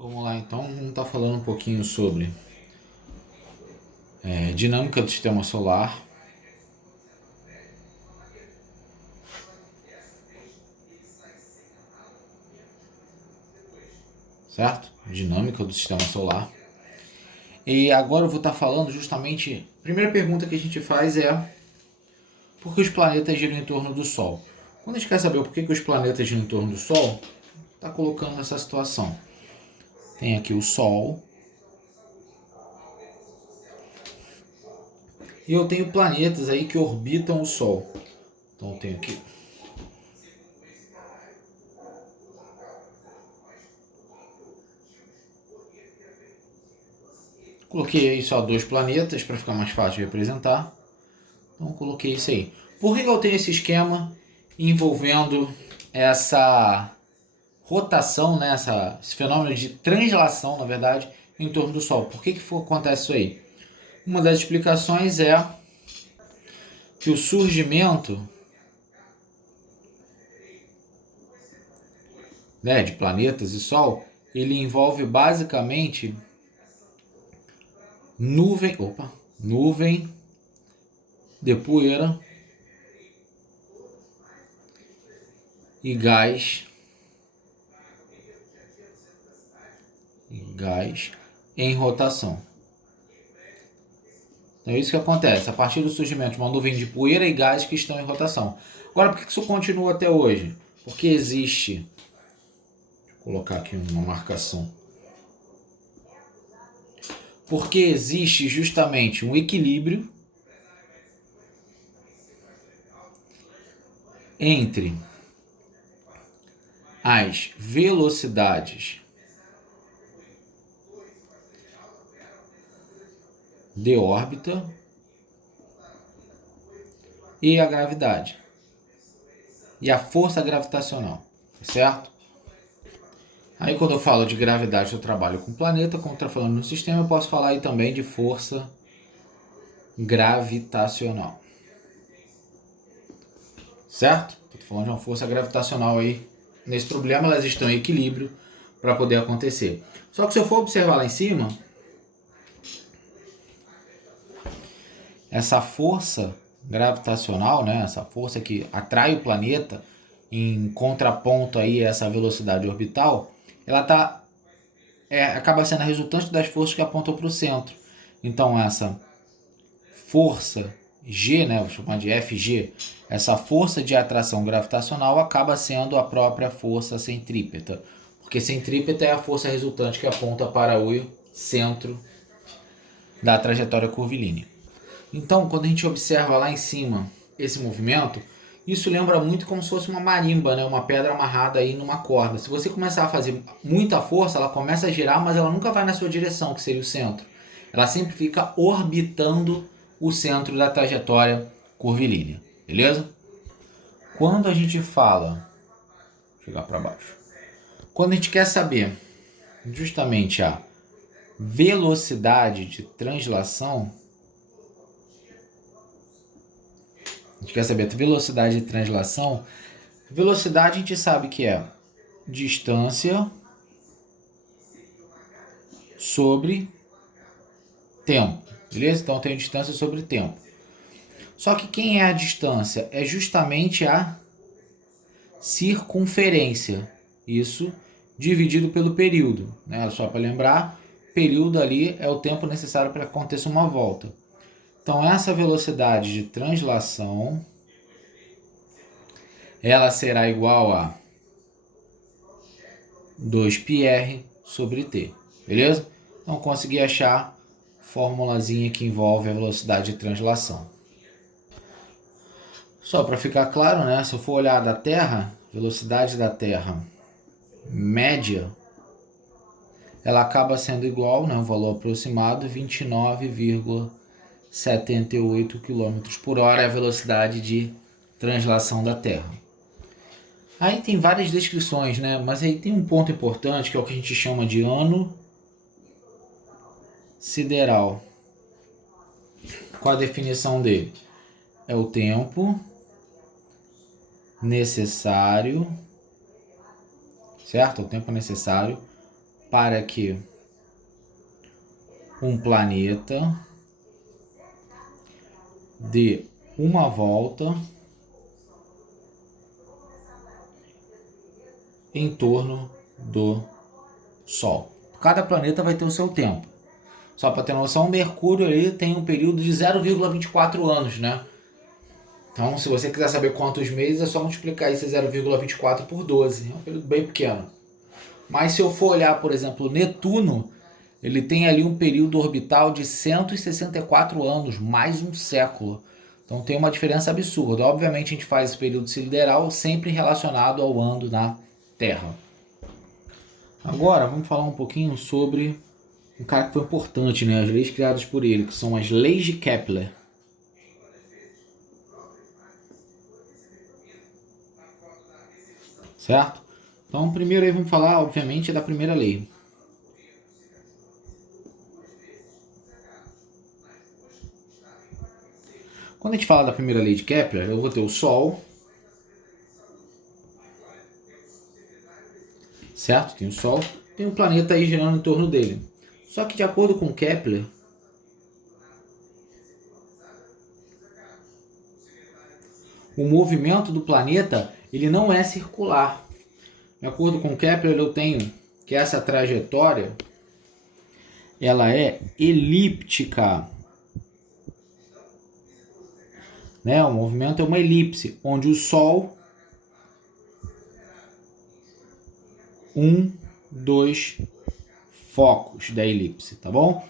Vamos lá, então, vamos estar falando um pouquinho sobre dinâmica do sistema solar, certo? Dinâmica do sistema solar. E agora eu vou estar falando justamente, a primeira pergunta que a gente faz é por que os planetas giram em torno do Sol? Quando a gente quer saber o porquê que os planetas giram em torno do Sol, está colocando essa situação. Tem aqui o Sol e eu tenho planetas aí que orbitam o Sol. Então eu tenho aqui coloquei aí só 2 planetas para ficar mais fácil de representar. Então coloquei isso aí. Por que eu tenho esse esquema envolvendo essa rotação, né, esse fenômeno de translação, na verdade, em torno do Sol? Por que acontece isso aí? Uma das explicações é que o surgimento, né, de planetas e Sol, ele envolve basicamente nuvem de poeira e gás em rotação. Então é isso que acontece, a partir do surgimento de uma nuvem de poeira e gás que estão em rotação. Agora, por que isso continua até hoje? Porque existe, vou colocar aqui uma marcação, porque existe justamente um equilíbrio entre as velocidades de órbita e a gravidade e a força gravitacional, certo? Aí quando eu falo de gravidade eu trabalho com planeta, quando eu estou falando no sistema eu posso falar aí também de força gravitacional, certo? Estou falando de uma força gravitacional aí. Nesse problema elas estão em equilíbrio para poder acontecer. Só que se eu for observar lá em cima, essa força gravitacional, né, essa força que atrai o planeta em contraponto aí a essa velocidade orbital, ela acaba sendo a resultante das forças que apontam para o centro. Então essa força G, né, vou chamar de FG, essa força de atração gravitacional acaba sendo a própria força centrípeta, porque centrípeta é a força resultante que aponta para o centro da trajetória curvilínea. Então, quando a gente observa lá em cima esse movimento, isso lembra muito como se fosse uma marimba, né? Uma pedra amarrada aí numa corda. Se você começar a fazer muita força, ela começa a girar, mas ela nunca vai na sua direção, que seria o centro. Ela sempre fica orbitando o centro da trajetória curvilínea, beleza? Quando a gente fala, vou chegar para baixo. Quando a gente quer saber justamente a velocidade de translação, a gente quer saber a velocidade de translação. Velocidade a gente sabe que é distância sobre tempo, beleza? Então eu tenho distância sobre tempo. Só que quem é a distância? É justamente a circunferência. Isso dividido pelo período, né? Só para lembrar, período ali é o tempo necessário para que aconteça uma volta. Então essa velocidade de translação, ela será igual a 2πr sobre t, beleza? Então consegui achar a formulazinha que envolve a velocidade de translação. Só para ficar claro, né? Se eu for olhar da Terra, velocidade da Terra média, ela acaba sendo igual, né, um valor aproximado, 29,78 km por hora é a velocidade de translação da Terra. Aí tem várias descrições, né? Mas aí tem um ponto importante que é o que a gente chama de ano sideral. Qual a definição dele? É o tempo necessário, certo? O tempo necessário para que um planeta dê uma volta em torno do Sol. Cada planeta vai ter o seu tempo. Só para ter noção, o Mercúrio aí tem um período de 0,24 anos, né? Então, se você quiser saber quantos meses, é só multiplicar esse 0,24 por 12. É um período bem pequeno. Mas se eu for olhar, por exemplo, Netuno, ele tem ali um período orbital de 164 anos, mais um século. Então tem uma diferença absurda. Obviamente a gente faz esse período sideral sempre relacionado ao ano na Terra. Agora vamos falar um pouquinho sobre um cara que foi importante, né? As leis criadas por ele, que são as leis de Kepler. Certo? Então primeiro aí vamos falar, obviamente, da primeira lei. Quando a gente fala da primeira lei de Kepler, eu vou ter o Sol, certo? Tem o Sol, tem um planeta aí girando em torno dele. Só que de acordo com Kepler, o movimento do planeta ele não é circular. De acordo com Kepler, eu tenho que essa trajetória ela é elíptica. Né? O movimento é uma elipse, onde o Sol, 2 focos da elipse, tá bom?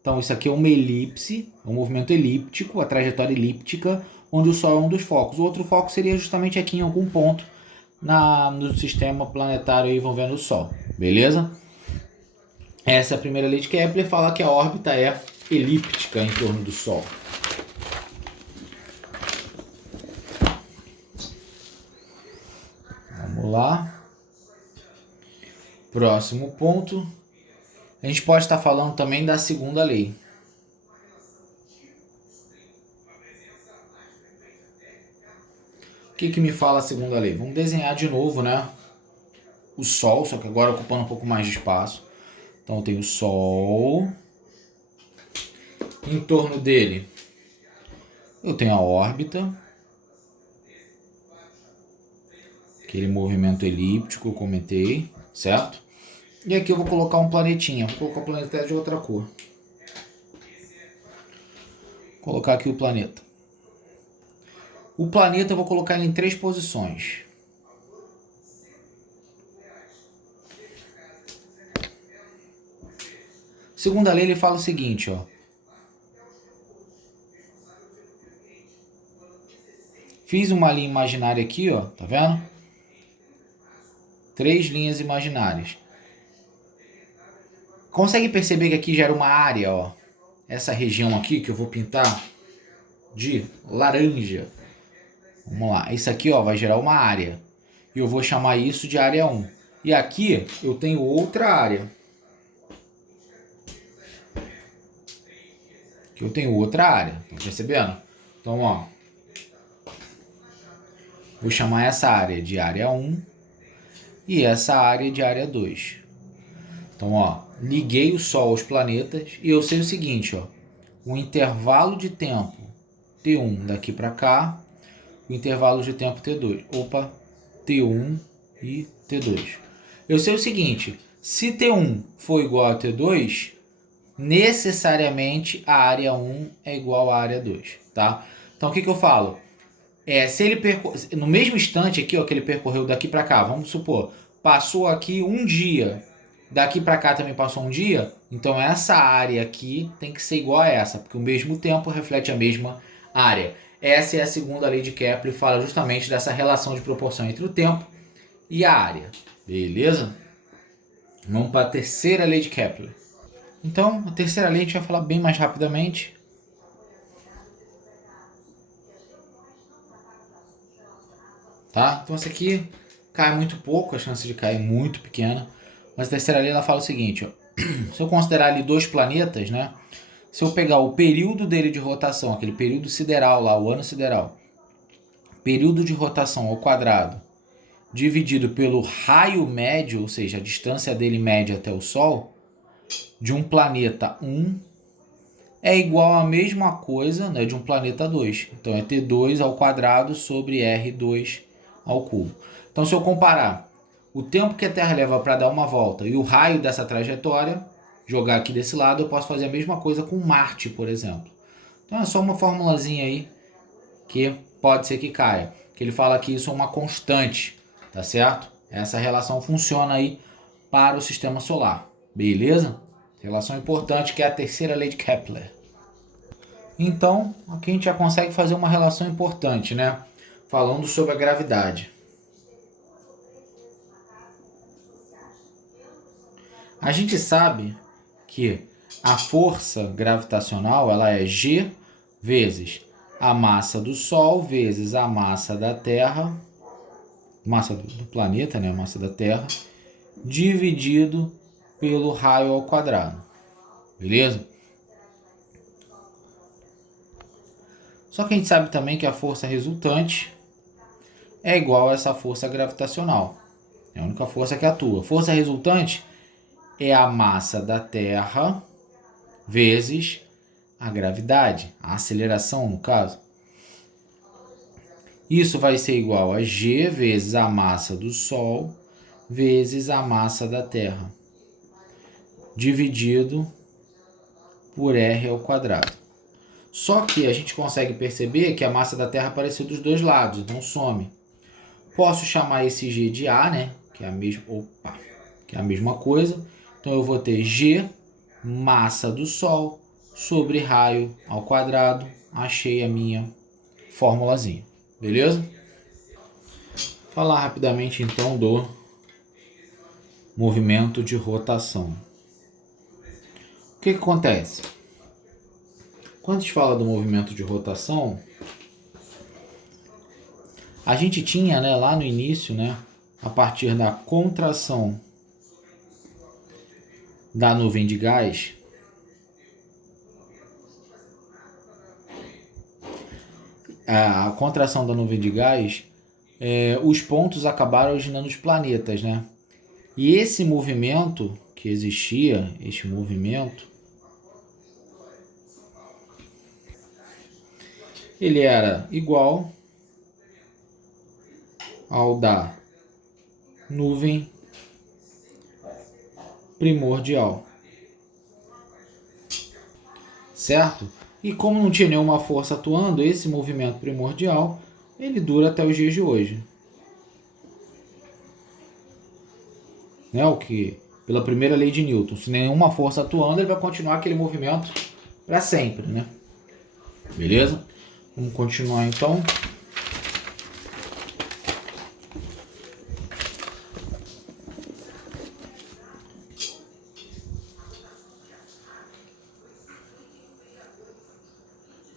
Então isso aqui é uma elipse, um movimento elíptico, a trajetória elíptica, onde o Sol é um dos focos. O outro foco seria justamente aqui em algum ponto no sistema planetário envolvendo o Sol, beleza? Essa é a primeira lei de Kepler, fala que a órbita é elíptica em torno do Sol. Vamos lá. Próximo ponto. A gente pode estar falando também da segunda lei. O que me fala a segunda lei? Vamos desenhar de novo, né? O Sol, só que agora ocupando um pouco mais de espaço. Então eu tenho o Sol. Em torno dele, eu tenho a órbita. Aquele movimento elíptico que eu comentei, certo? E aqui eu vou colocar um planetinha. Vou colocar o planeta de outra cor. Vou colocar aqui o planeta. O planeta eu vou colocar ele em 3 posições. Segunda lei ele fala o seguinte, ó. Fiz uma linha imaginária aqui, ó, tá vendo? 3 linhas imaginárias. Consegue perceber que aqui gera uma área, ó. Essa região aqui que eu vou pintar de laranja. Vamos lá. Isso aqui, ó, vai gerar uma área. E eu vou chamar isso de área 1. E aqui eu tenho outra área. Aqui eu tenho outra área. Estão percebendo? Então, ó. Vou chamar essa área de área 1 e essa área de área 2. Então, ó, liguei o Sol aos planetas e eu sei o seguinte, ó. O intervalo de tempo T1 daqui para cá, o intervalo de tempo T2. Opa, T1 e T2. Eu sei o seguinte, se T1 for igual a T2, necessariamente a área 1 é igual à área 2, tá? Então, o que eu falo? Se ele no mesmo instante aqui, ó, que ele percorreu daqui para cá, vamos supor, passou aqui um dia, daqui para cá também passou um dia, então essa área aqui tem que ser igual a essa, porque o mesmo tempo reflete a mesma área. Essa é a segunda lei de Kepler, fala justamente dessa relação de proporção entre o tempo e a área. Beleza? Vamos para a terceira lei de Kepler. Então, a terceira lei a gente vai falar bem mais rapidamente. Tá? Então essa aqui cai muito pouco, a chance de cair é muito pequena. Mas a terceira lei ela fala o seguinte, ó. Se eu considerar ali 2 planetas, né? Se eu pegar o período dele de rotação, aquele período sideral lá, o ano sideral, período de rotação ao quadrado, dividido pelo raio médio, ou seja, a distância dele média até o Sol, de um planeta 1 é igual à mesma coisa, né, de um planeta 2. Então é T2 ao quadrado sobre R2 ao cubo. Então se eu comparar o tempo que a Terra leva para dar uma volta e o raio dessa trajetória, jogar aqui desse lado, eu posso fazer a mesma coisa com Marte, por exemplo. Então é só uma formulazinha aí que pode ser que caia. Que ele fala que isso é uma constante, tá certo? Essa relação funciona aí para o sistema solar, beleza? Relação importante que é a terceira lei de Kepler. Então, aqui a gente já consegue fazer uma relação importante, né? Falando sobre a gravidade. A gente sabe que a força gravitacional ela é G vezes a massa do Sol vezes a massa da Terra, massa do planeta, né? A massa da Terra, dividido pelo raio ao quadrado. Beleza? Só que a gente sabe também que a força resultante é igual a essa força gravitacional. É a única força que atua. Força resultante é a massa da Terra vezes a gravidade, a aceleração no caso. Isso vai ser igual a G vezes a massa do Sol vezes a massa da Terra, dividido por R ao quadrado. Só que a gente consegue perceber que a massa da Terra apareceu dos dois lados, então some. Posso chamar esse G de A, né? Que é a mesma coisa. Então eu vou ter G, massa do Sol, sobre raio ao quadrado. Achei a minha formulazinha. Beleza? Falar rapidamente então do movimento de rotação. O que acontece? Quando a gente fala do movimento de rotação, a gente tinha, né, lá no início, né, a partir da contração da nuvem de gás, a contração da nuvem de gás, os pontos acabaram originando os planetas, né? E esse movimento que existia, este movimento, ele era igual ao da nuvem primordial, certo? E como não tinha nenhuma força atuando, esse movimento primordial, ele dura até os dias de hoje. Né? O que, pela primeira lei de Newton, se nenhuma força atuando, ele vai continuar aquele movimento para sempre, né? Beleza? Vamos continuar então.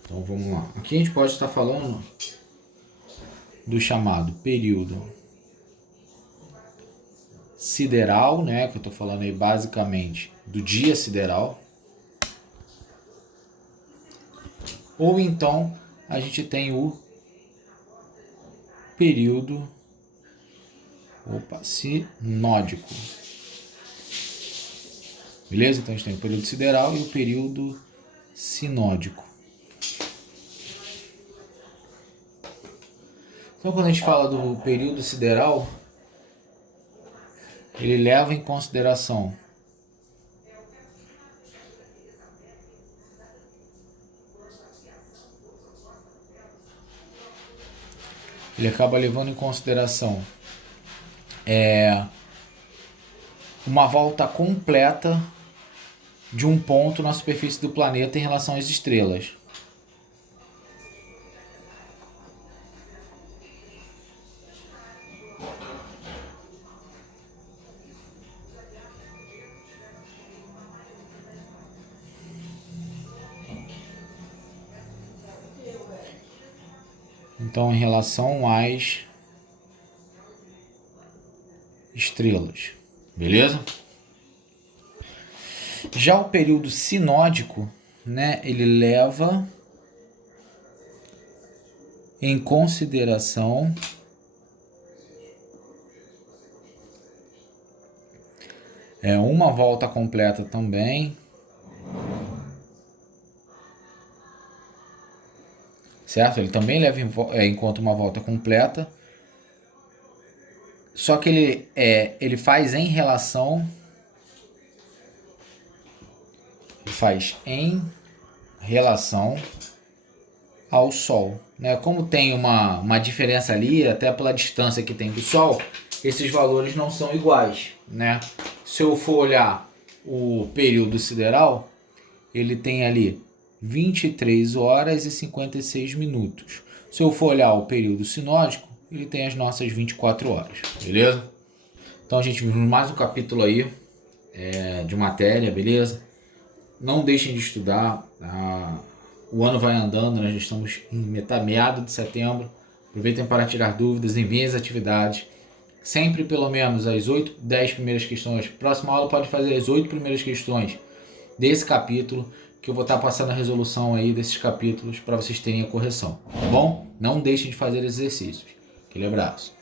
Então vamos lá. Aqui a gente pode estar falando do chamado período sideral, né? Que eu estou falando aí basicamente do dia sideral. Ou então a gente tem o período sinódico. Beleza? Então a gente tem o período sideral e o período sinódico. Então quando a gente fala do período sideral, ele leva em consideração ele acaba levando em consideração uma volta completa de um ponto na superfície do planeta em relação às estrelas. Então, em relação às estrelas, beleza? Já o período sinódico, né, ele leva em consideração Uma volta completa também. Certo? Ele também leva em conta uma volta completa. Só que ele faz em relação. Faz em relação ao Sol, né? Como tem uma diferença ali, até pela distância que tem do Sol, esses valores não são iguais, né? Se eu for olhar o período sideral, ele tem ali 23 horas e 56 minutos. Se eu for olhar o período sinódico, ele tem as nossas 24 horas, beleza? Então a gente viu mais um capítulo aí de matéria, beleza? Não deixem de estudar. O ano vai andando, nós já estamos em meado de setembro. Aproveitem para tirar dúvidas, enviem as atividades. Sempre pelo menos as 8, 10 primeiras questões. Próxima aula pode fazer as 8 primeiras questões desse capítulo, que eu vou estar passando a resolução aí desses capítulos para vocês terem a correção, tá bom? Não deixem de fazer exercícios. Aquele abraço.